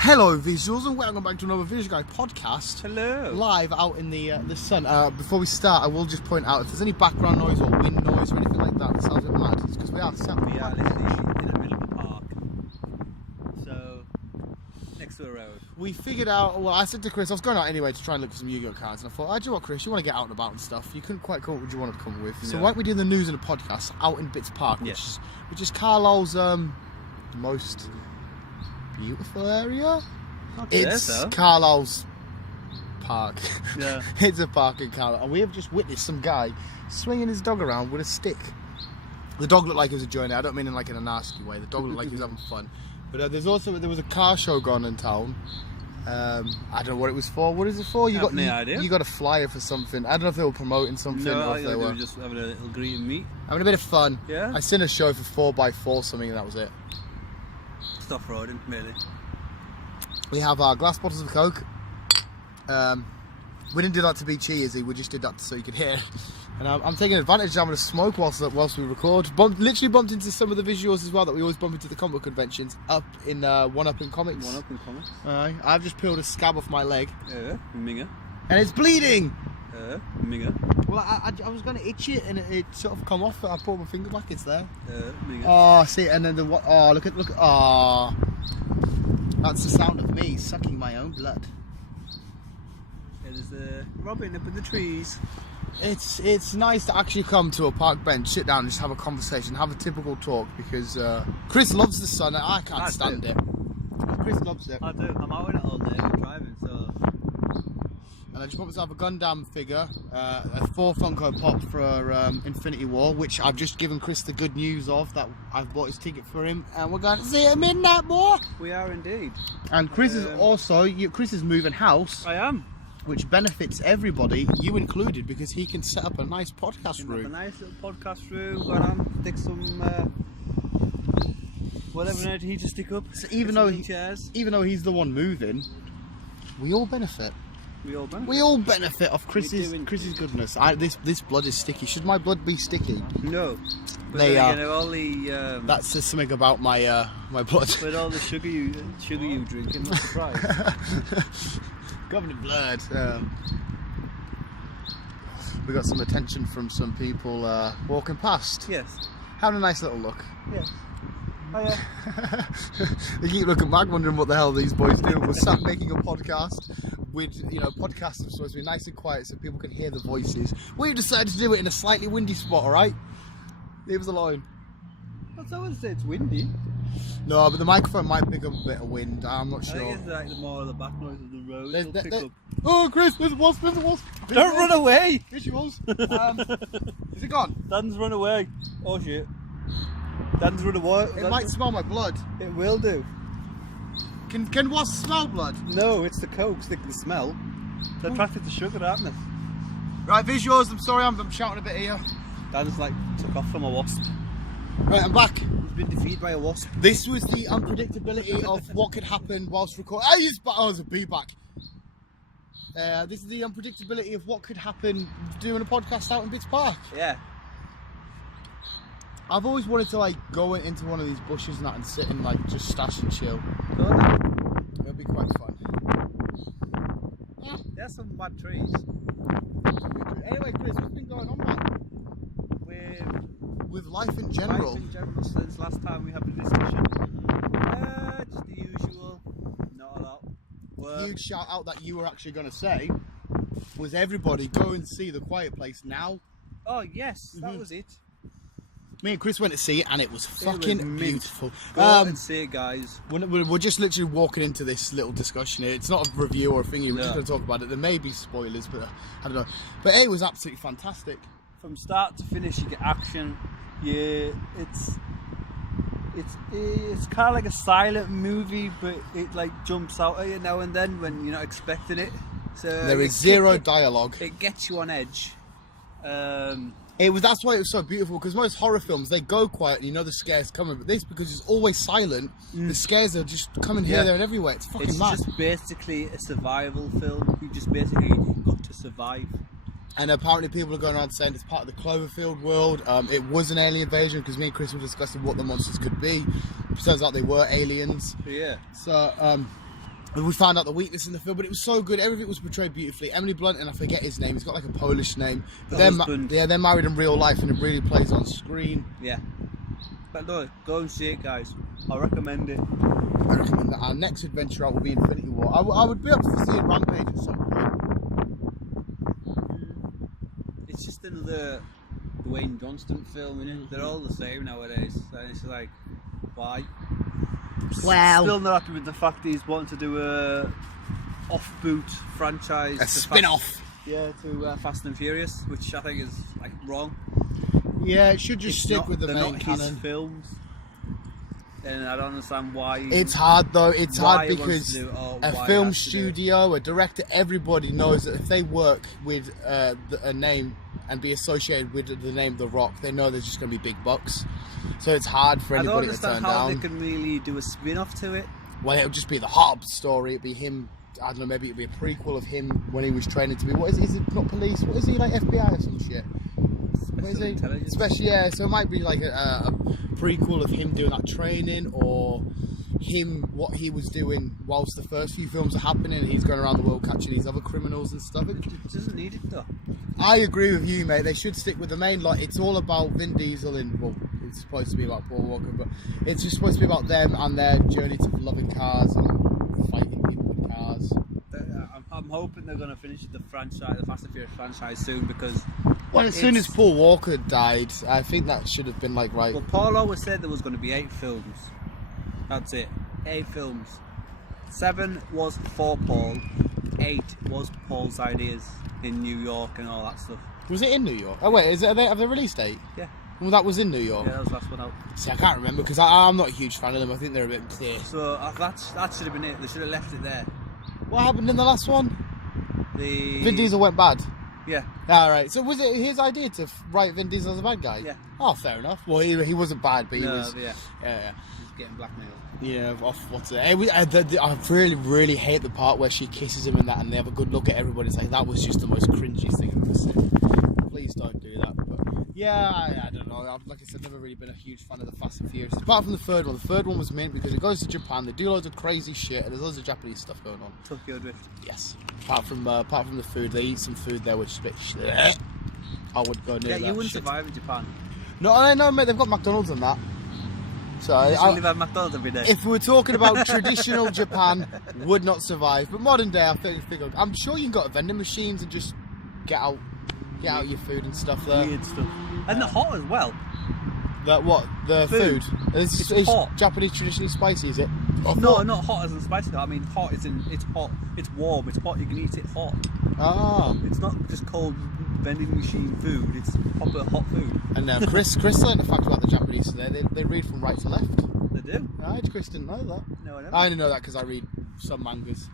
Hello visuals and welcome back to another Visual Guy podcast. Hello. Live out in the sun. Before we start, I will just point out if there's any background noise or wind noise or anything like that sounds a bit mad, it's because we are literally in the middle of a park. So, next to a road. We figured out, well, I said to Chris, I was going out anyway to try and look for some Yu-Gi-Oh cards, and I thought, do you know what, Chris, you want to get out and about and stuff. You couldn't quite come up with what you wanted to come with. So No. why don't we do the news and the podcast out in Bits Park, which is Carlisle's most beautiful area. It's Carlisle's park. Yeah. It's a park in Carlisle, and we have just witnessed some guy swinging his dog around with a stick. The dog looked like he was enjoying it. I don't mean in like in a nasty way. The dog looked like he was having fun. But there was a car show going in town. I don't know what it was for. What is it for? You got a flyer for something. I don't know if they were promoting something or if they were just having a little green meat. Having a bit of fun. Yeah. I seen a show for 4x4 something, and that was it. Stuff roading, really. We have our glass bottles of Coke. We didn't do that to be cheesy, we just did that so you could hear. And I'm taking advantage of having a smoke whilst we record. Literally bumped into some of the visuals as well that we always bump into the comic book conventions up in One Up in Comics. One Up in Comics. I've just peeled a scab off my leg. Minger. And it's bleeding! Minger. Well, I was going to itch it and it sort of come off, but I pulled my finger back, it's there. Minger. Oh, see, and then look at, oh. That's the sound of me sucking my own blood. Yeah, there's the robin up in the trees. It's nice to actually come to a park bench, sit down and just have a conversation, have a typical talk, because Chris loves the sun and I can't stand it. Chris loves it. I do, I'm out in it all day driving, so... And I just bought myself a Gundam figure, a 4 Funko Pop for Infinity War, which I've just given Chris the good news of, that I've bought his ticket for him, and we're going to see him in that more. We are indeed. And Chris is also, Chris is moving house. I am. Which benefits everybody, you included, because he can set up a nice podcast room. A nice little podcast room, go on, stick some, whatever he just stick up. So even though he's the one moving, we all benefit. We all benefit off Chris's goodness. This blood is sticky. Should my blood be sticky? No. But they are. All the that says something about my my blood. But all the sugar you drink, I'm not surprised. Covered in blood. We got some attention from some people walking past. Yes. Having a nice little look. Yes. Oh yeah. They keep looking back, wondering what the hell these boys do. We're sat making a podcast. Podcasts are supposed to be nice and quiet so people can hear the voices. We've decided to do it in a slightly windy spot, alright? Leave us alone. Well, someone said it's windy. No, but the microphone might pick up a bit of wind. I'm not sure. I think it's like the more of the back noise of the road. Oh, Chris, there's a wasp, Don't run away! Visuals. Is it gone? Dan's run away. Oh shit. Dan's run away. It might smell my blood. It will do. Can wasps smell blood? No, it's the cokes they can smell. They're attracted to sugar, aren't they? Right, visuals, I'm sorry I'm shouting a bit here. Dan's took off from a wasp. Right, I'm back. He's been defeated by a wasp. This was the unpredictability of what could happen whilst recording. Oh, there's a bee back. This is the unpredictability of what could happen doing a podcast out in Bits Park. Yeah. I've always wanted to go into one of these bushes and that and sit and just stash and chill. It'll be quite fun. There's some bad trees. Anyway, Chris, what's been going on, man? With life in general. Life in general since last time we had the discussion. Just the usual. Not a lot. The huge shout out that you were actually going to say was everybody go and see The Quiet Place now. Oh yes, that was it. Me and Chris went to see it and it was fucking beautiful. Go out and see it, guys. We're just literally walking into this little discussion here. It's not a review or a thingy, we're just going to talk about it. There may be spoilers, but I don't know. But it was absolutely fantastic. From start to finish, you get action. Yeah, it's kind of like a silent movie, but it jumps out at you now and then when you're not expecting it. So there is zero dialogue. It gets you on edge. That's why it was so beautiful, because most horror films, they go quiet and you know the scare's coming, but this, because it's always silent, the scares are just coming here, there and everywhere. It's fucking mad. It's just basically a survival film. You just basically got to survive. And apparently people are going around saying it's part of the Cloverfield world. It was an alien invasion, because me and Chris were discussing what the monsters could be. It turns out they were aliens. Yeah. So we found out the weakness in the film, but it was so good. Everything was portrayed beautifully. Emily Blunt, and I forget his name. He's got like a Polish name. But they're married in real life, and it really plays on screen. Yeah. But no, go and see it, guys. I recommend it. I recommend that. Our next adventure out will be Infinity War. I would be up for seeing Rampage at some point. It's just another Dwayne Johnston film, innit? They're all the same nowadays. And it's like, why? Wow. Still not happy with the fact he's wanting to do a off-boot franchise. A spin-off. To Fast and Furious, which I think is like wrong. Yeah, it should just stick with the main not canon. His films. And I don't understand why. It's hard though. It's hard because a film studio, a director, everybody knows that if they work with a name and be associated with the name The Rock, they know there's just going to be big bucks. So it's hard for anybody to turn down. I don't understand how they can really do a spin-off to it. Well, it would just be the Hobbs story. It'd be him. I don't know. Maybe it'd be a prequel of him when he was training to be. What is it? Is it not police? What is he, like FBI or some shit? Special intelligence. Yeah, so it might be like a prequel of him doing that training, or him what he was doing whilst the first few films are happening, and he's going around the world catching these other criminals and stuff. It doesn't need it though. I agree with you, mate. They should stick with the main. Like, it's all about Vin Diesel and, well, it's supposed to be about Paul Walker, but it's just supposed to be about them and their journey to loving cars and fighting people with cars. I'm hoping they're going to finish the franchise, the Fast and Furious franchise soon, because as soon as Paul Walker died, I think that should have been like right. Well, Paul always said there was going to be 8 films. That's it, 8 films. 7 was for Paul, 8 was Paul's ideas in New York and all that stuff. Was it in New York? Oh wait, have they released 8? Yeah. Well, that was in New York. Yeah, that was the last one out. See, I can't remember because I'm not a huge fan of them. I think they're a bit clear. So that should have been it. They should have left it there. What happened in the last one? Vin Diesel went bad. Yeah. Alright, so was it his idea to write Vin Diesel as a bad guy? Yeah. Oh, fair enough. Well, he wasn't bad, but he was... Yeah. Yeah. He's getting blackmailed. Yeah, what's it? I really hate the part where she kisses him and that, and they have a good look at everybody. It's like, that was just the most cringy thing I've ever seen. Please don't do that. But yeah, I don't know. Like I said, never really been a huge fan of the Fast and Furious. Apart from the third one. The third one was mint because it goes to Japan. They do loads of crazy shit, and there's loads of Japanese stuff going on. Tokyo Drift. Yes. Apart from the food, they eat some food there which is a bit shit. I would go near that. Yeah, you wouldn't shit. survive in Japan. No, I know, mate. They've got McDonald's and that. So You just live at McDonald's every day. if we were talking about traditional Japan, would not survive. But modern day, I think I'm sure you can go to vending machines and just get out your food and stuff there. Weird stuff. And hot as well. The food? It's It's hot. Japanese traditionally spicy, is it? No, not hot as in spicy though. I mean hot as in it's hot. It's warm. It's hot. You can eat it hot. Ah. It's not just cold vending machine food. It's proper hot food. And Chris learned a fact about the Japanese today. They read from right to left. They do. Right, Chris didn't know that. No, I don't. I only know that because I read some mangas.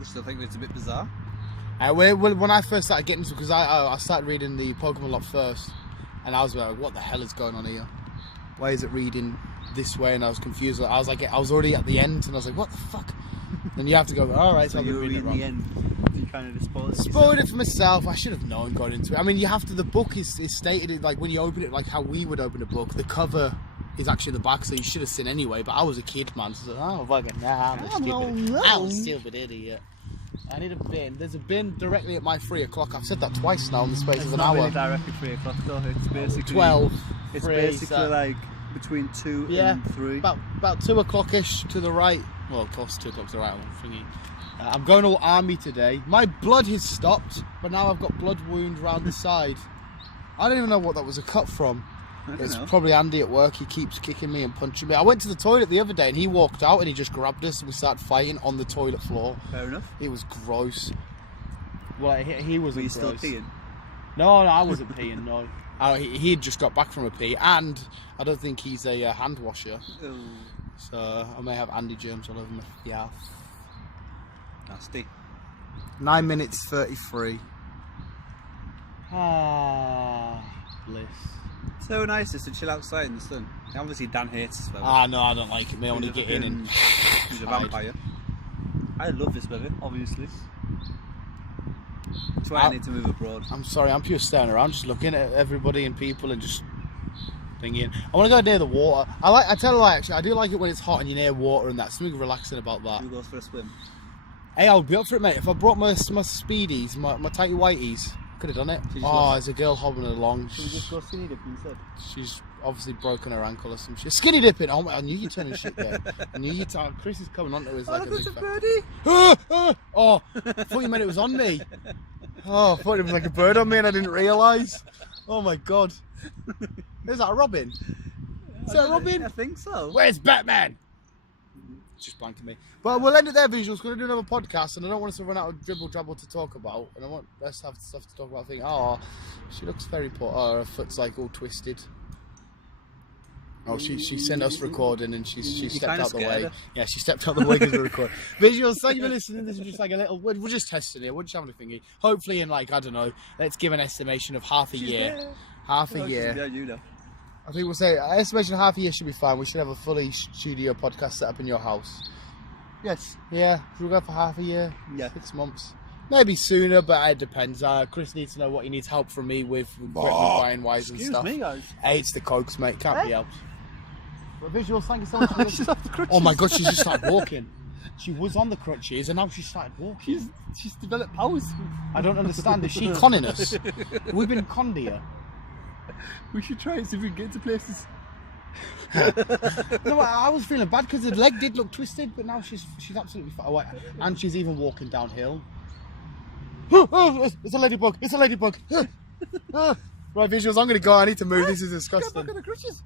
I still think it's a bit bizarre. When I first started getting into, because I started reading the Pokemon lot first, and I was like, what the hell is going on here? Why is it reading this way? And I was confused. I was already at the end, and I was like, what the fuck? Then you have to go, alright, so So I've you been were reading it reading wrong. the end. You kind of spoiled it. Spoiled it for myself. I should have known going into it. I mean, you have to. The book is stated like when you open it, like how we would open a book. The cover is actually the back, so you should have seen anyway. But I was a kid, man. So I'm a stupid idiot. I need a bin. There's a bin directly at my 3 o'clock. I've said that twice now in the space of an hour. It's not really directly 3 o'clock though. It's basically 12. It's 3, basically so like between 2 and 3. About 2 o'clock-ish to the right. Well, of course, 2 o'clock to the right. I'm thinking. I'm going all army today. My blood has stopped, but now I've got blood wound round the side. I don't even know what that was a cut from. It's probably Andy at work. He keeps kicking me and punching me. I went to the toilet the other day and he walked out and he just grabbed us and we started fighting on the toilet floor. Fair enough. It was gross. Well, he wasn't. Were you gross. still peeing? No, I wasn't peeing. No. He had just got back from a pee, and I don't think he's a hand washer. Oh. So I may have Andy germs all over me. Yeah. Nasty. 9 minutes 33. Ah, bliss. So nice just to chill outside in the sun. Obviously Dan hates this weather. Ah, no, I don't like it. I only get in and he's a vampire. I love this weather, obviously. That's why I need to move abroad. I'm sorry, I'm pure staring around, just looking at everybody and people and just thingy. I want to go near the water. I tell you what, actually, I do like it when it's hot and you're near water and that. Something relaxing about that. Who goes for a swim? Hey, I would be up for it, mate. If I brought my speedies, my tighty whiteies, could have done it. Oh, there's a girl hobbling along. Should we just go skinny dip instead? She's obviously broken her ankle or some shit. Skinny dipping. Oh, I knew you'd turn shit there. I knew you'd turn. Chris is coming onto us like a there's big a fan. birdie! Oh, I thought you meant it was on me. Oh, I thought it was like a bird on me and I didn't realise. Oh my god. Is that a robin? Is that a robin? I think so. Where's Batman? Just blanked me. But we'll end it there, visuals. We're going to do another podcast, and I don't want us to run out of dribble to talk about. And I want us to have stuff to talk about. Think, oh, she looks very poor. Oh, her foot's like all twisted. Oh, she sent us recording, and she stepped out the way. Her. Yeah, she stepped out the way because we record. Visuals, thank you for listening. This is just like a little. We're just testing it. We're just having a thingy. Hopefully, in like I don't know. Let's give an estimation of half a year. There. Half a year. Yeah, you know. I think we'll say estimation of half a year should be fine. We should have a fully studio podcast set up in your house. Yes. Yeah, should we go for half a year? Yeah. 6 months. Maybe sooner, but it depends. Chris needs to know what he needs help from me with buying wise and stuff. Excuse me, guys. Hey, it's the cokes, mate. Can't be helped. But visuals, thank you so much for listening. She's off the crutches. Oh my god, she's just started walking. She was on the crutches and now she started walking. She's developed powers. I don't understand. Is she conning us? We've been conned here. We should try and see if we can get to places. No, I was feeling bad because the leg did look twisted, but now she's absolutely fine. Oh, and she's even walking downhill. It's a ladybug! It's a ladybug! Right, visuals, I'm going to go. I need to move. This is disgusting. Get back on the crutches.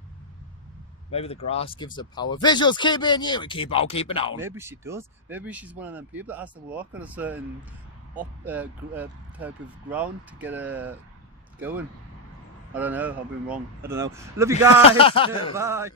Maybe the grass gives her power. Visuals, keep being you and keep on keeping on. Maybe she does. Maybe she's one of them people that has to walk on a certain type of ground to get her going. I don't know. I've been wrong. I don't know. Love you guys. Bye.